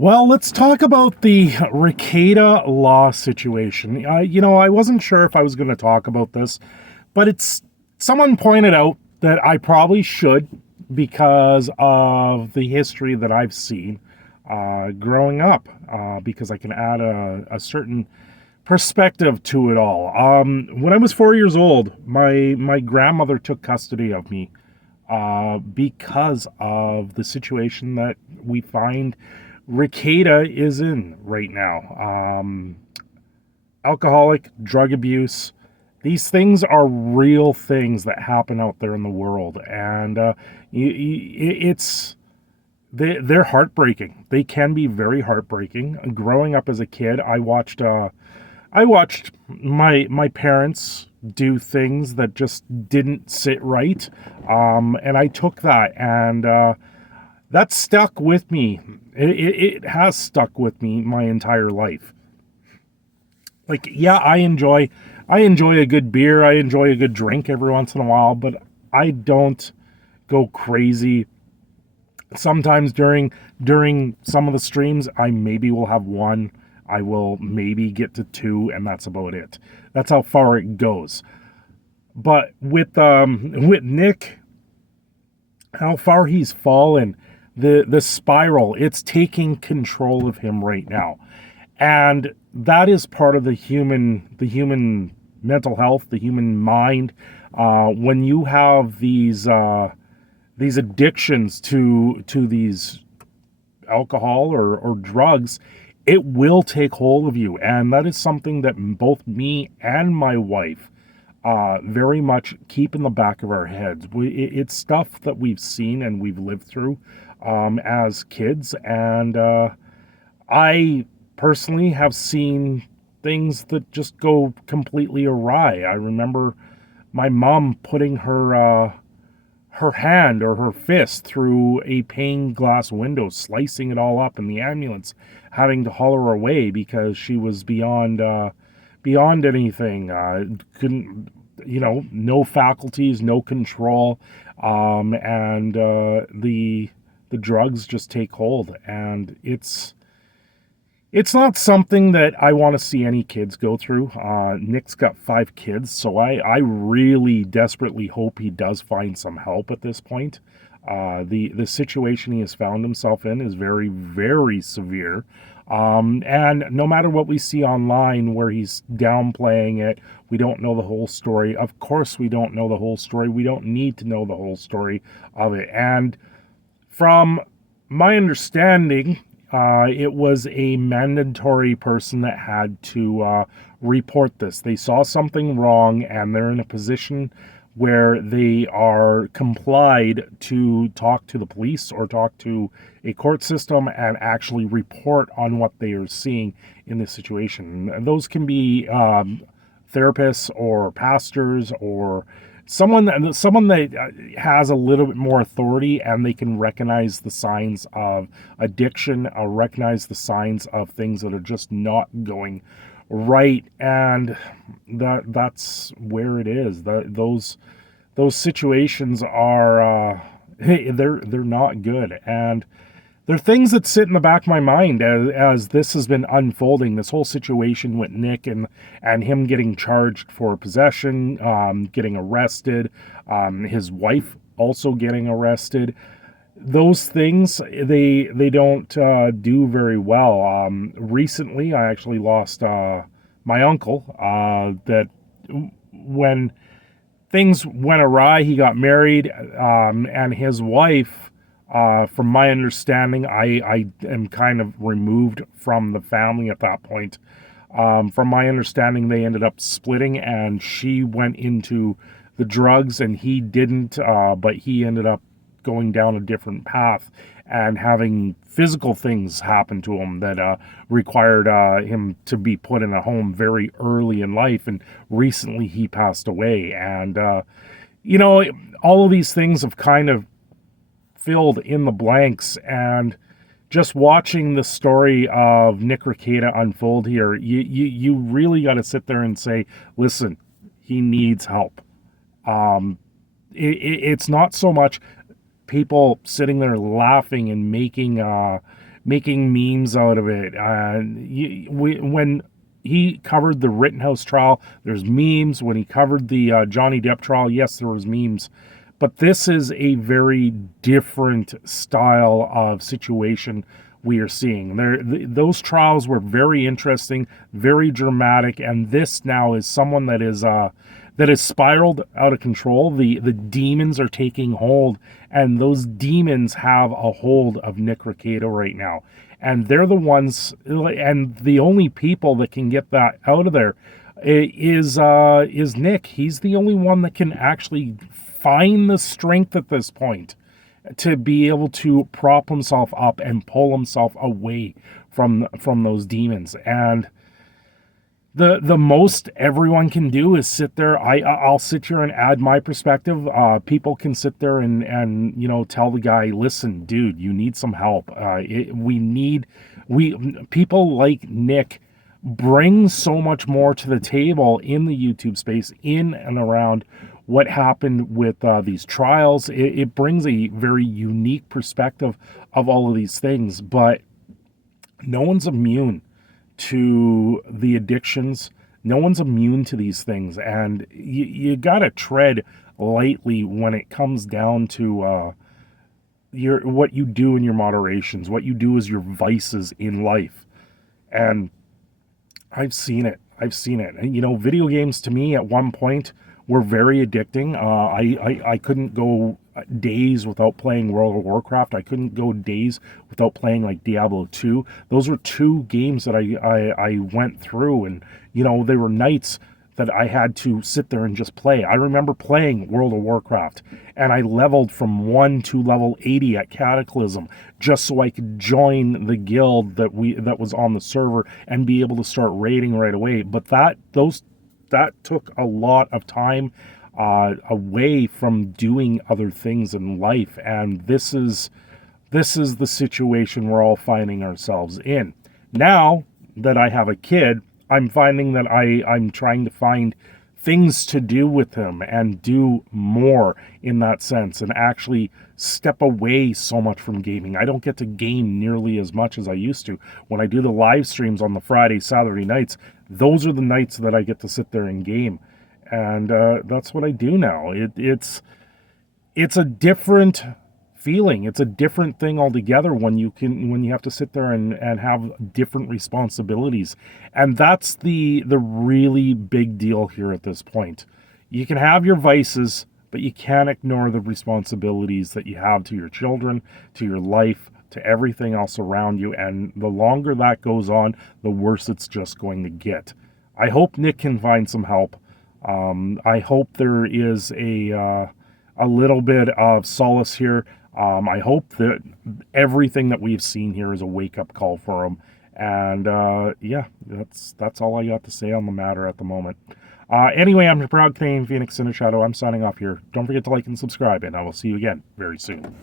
Well, let's talk about the Rekieta law situation. I wasn't sure if I was going to talk about this, but it's someone pointed out that I probably should because of the history that I've seen growing up, because I can add a certain perspective to it all. When I was 4 years old, my grandmother took custody of me because of the situation that we find Rekieta is in right now. Alcoholic, drug abuse. These things are real things that happen out there in the world, and it's they're heartbreaking. They can be very heartbreaking. Growing up as a kid, I watched my parents do things that just didn't sit right, and I took that, and that stuck with me. It has stuck with me my entire life. Like, yeah, I enjoy a good beer, I enjoy a good drink every once in a while, but I don't go crazy. Sometimes during some of the streams, I maybe will have one. I will maybe get to two, and that's about it. That's how far it goes. But with Nick, how far he's fallen, the spiral, it's taking control of him right now. And that is part of the human mental health, the human mind. When you have these addictions to these alcohol or drugs, it will take hold of you. And that is something that both me and my wife very much keep in the back of our heads. It's stuff that we've seen and we've lived through as kids. And I personally have seen things that just go completely awry. I remember my mom putting her hand or her fist through a pane glass window, slicing it all up in the ambulance, having to haul her away because she was beyond anything. Couldn't, no faculties, no control, and the drugs just take hold, and it's not something that I want to see any kids go through. Nick's got 5 kids, so I really desperately hope he does find some help at this point. The situation he has found himself in is very, very severe. And no matter what we see online where he's downplaying it, we don't know the whole story. Of course, we don't know the whole story. We don't need to know the whole story of it. And from my understanding, it was a mandatory person that had to report this. They saw something wrong and they're in a position where they are complied to talk to the police or talk to a court system and actually report on what they are seeing in this situation. And those can be therapists or pastors or someone that has a little bit more authority, and they can recognize the signs of addiction or recognize the signs of things that are just not going right. And that's where it is. Those situations are they're not good. And there are things that sit in the back of my mind as this has been unfolding, this whole situation with Nick and him getting charged for possession, getting arrested, his wife also getting arrested. Those things, they don't do very well. Recently, I actually lost my uncle. That when things went awry, he got married, and his wife, from my understanding, I am kind of removed from the family at that point. From my understanding, they ended up splitting, and she went into the drugs, and he didn't. But he ended up going down a different path and having physical things happen to him that required him to be put in a home very early in life. And recently, he passed away. And all of these things have kind of filled in the blanks, and just watching the story of Nick Rekieta unfold here, you really got to sit there and say, listen, he needs help. It's not so much people sitting there laughing and making memes out of it. When he covered the Rittenhouse trial, there's memes. When he covered the Johnny Depp trial, yes, there was memes. But this is a very different style of situation we are seeing. Those trials were very interesting, very dramatic, and this now is someone that is spiraled out of control. The demons are taking hold, and those demons have a hold of Nick Rekieta right now. And they're the ones, and the only people that can get that out of there is Nick. He's the only one that can actually find the strength at this point to be able to prop himself up and pull himself away from those demons. And the most everyone can do is sit there. I'll sit here and add my perspective. People can sit there and tell the guy, listen, dude, you need some help. People like Nick bring so much more to the table in the YouTube space, in and around what happened with these trials. It brings a very unique perspective of all of these things, but no one's immune to the addictions. No one's immune to these things, and you gotta tread lightly when it comes down to what you do in your moderations, what you do as your vices in life. And I've seen it. And, video games to me at one point were very addicting. I couldn't go days without playing World of Warcraft. I couldn't go days without playing like Diablo 2. Those were two games that I went through, and they were nights that I had to sit there and just play. I remember playing World of Warcraft, and I leveled from 1 to level 80 at Cataclysm just so I could join the guild that was on the server and be able to start raiding right away. But that took a lot of time away from doing other things in life, and this is the situation we're all finding ourselves in. Now that I have a kid, I'm finding that I'm trying to find things to do with him and do more in that sense, and actually step away so much from gaming. I don't get to game nearly as much as I used to. When I do the live streams on the Friday, Saturday nights, those are the nights that I get to sit there and game. And that's what I do now. It's a different feeling. It's a different thing altogether when you have to sit there and have different responsibilities. And that's the really big deal here at this point. You can have your vices, but you can't ignore the responsibilities that you have to your children, to your life, to everything else around you. And the longer that goes on, the worse it's just going to get. I hope Nick can find some help. I hope there is a little bit of solace here. I hope that everything that we've seen here is a wake-up call for him. And that's all I got to say on the matter at the moment. Anyway, I'm your proud Canadian Phoenix in a Shadow. I'm signing off here. Don't forget to like and subscribe, and I will see you again very soon.